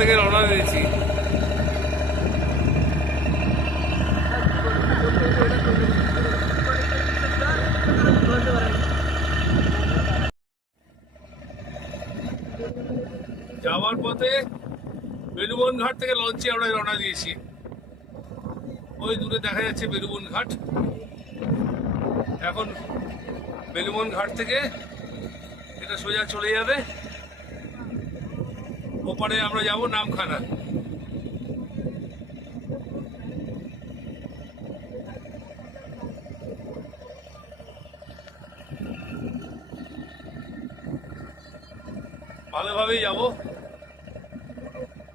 থেকে রওনা দিয়েছি। যাওয়ার পথে বেলুবন ঘাট থেকে লঞ্চে আমরা রওনা দিয়েছি। ওই দূরে দেখা যাচ্ছে বেলুবন ঘাট। এখন বেলুবন ঘাট থেকে এটা সোজা চলে যাবে, ওপারে আমরা যাব নামখানা। ভালোভাবেই যাব,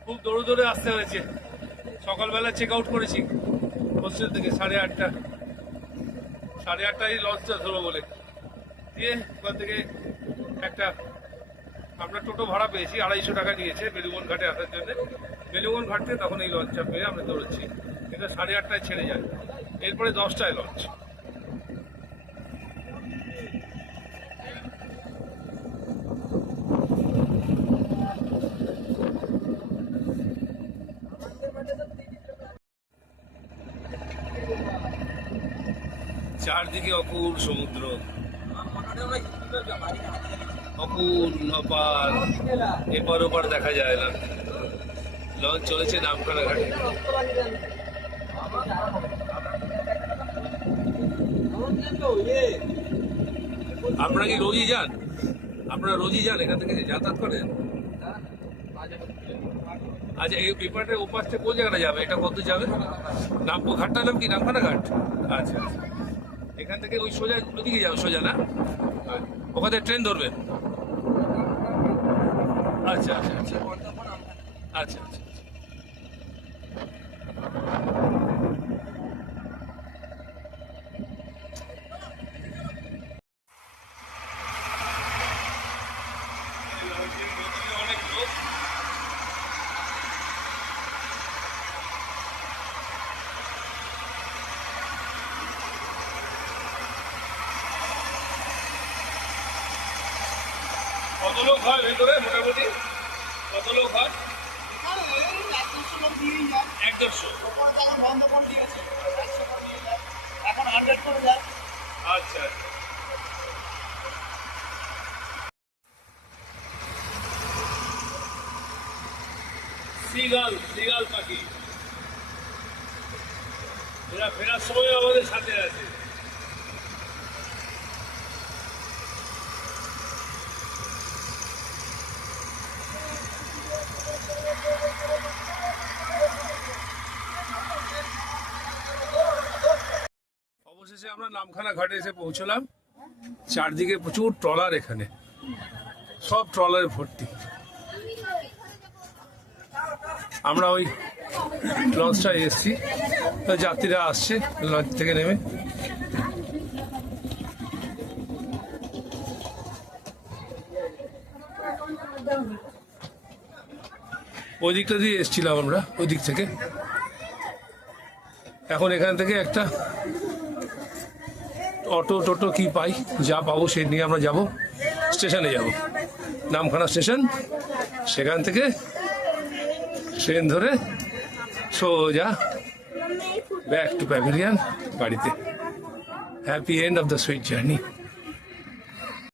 খুব দৌড়ে দৌড়ে আসতে হয়েছে। সকালবেলা চেক আউট করেছি হোস্টেল থেকে 8:30টায় লঞ্চটা ধরবো বলে, দিয়ে ওখান থেকে একটা আমরা টোটো ভাড়া পেয়েছি, 250 টাকা নিয়েছে বেলুবন ঘাটে আসার জন্য। বেলুবন ঘাট থেকে তখন এই লঞ্চটা পেয়ে আমরা দৌড়চ্ছি। এটা 8:30টায় ছেড়ে যায়, এরপরে 10টায় লঞ্চ। চারদিকে অপূর্ব সমুদ্র, অপূর্ব অপার, এপার ওপার দেখা যায় না। লঞ্চ চলেছে নামখানা ঘাটে। আপনারা কি রোজই যান? আপনারা রোজই যান এখান থেকে যাতায়াত করেন? আচ্ছা, এই পেপারটা ওপাশটা কোন জায়গাটা যাবে? এটা কত যাবে? ঘাটটার নাম কি? নামখানা ঘাট। আচ্ছা, এখান থেকে ওই সোজা ওদিকে যাবে, সোজা না? ওখানে ট্রেন ধরবেন? আচ্ছা আচ্ছা আচ্ছা আচ্ছা আচ্ছা। অনেক লোক, কত লোক হয় ভেতরে মোটামুটি? কত লোক হয়? 150। আচ্ছা, সিগাল পাখি এরা ফেরার সময় আমাদের সাথে আছে। অবশেষে আমরা নামখানা ঘাটে এসে পৌঁছলাম। চারদিকে প্রচুর ট্রলার, এখানে সব ট্রলারে ভর্তি। আমরা ওই লঞ্চটায় এসছি, যাত্রীরা আসছে লঞ্চ থেকে নেমে। ওই দিকটা দিয়ে এসছিলাম আমরা, ওই দিক থেকে। এখন এখান থেকে একটা অটো টোটো কি পাই, যা পাবো সেই নিয়ে আমরা যাব, স্টেশনে যাব, নামখানা স্টেশন। সেখান থেকে ট্রেন ধরে সোজা ব্যাক টু প্যাভিলিয়ন বাড়িতে। Happy end of the sweet journey.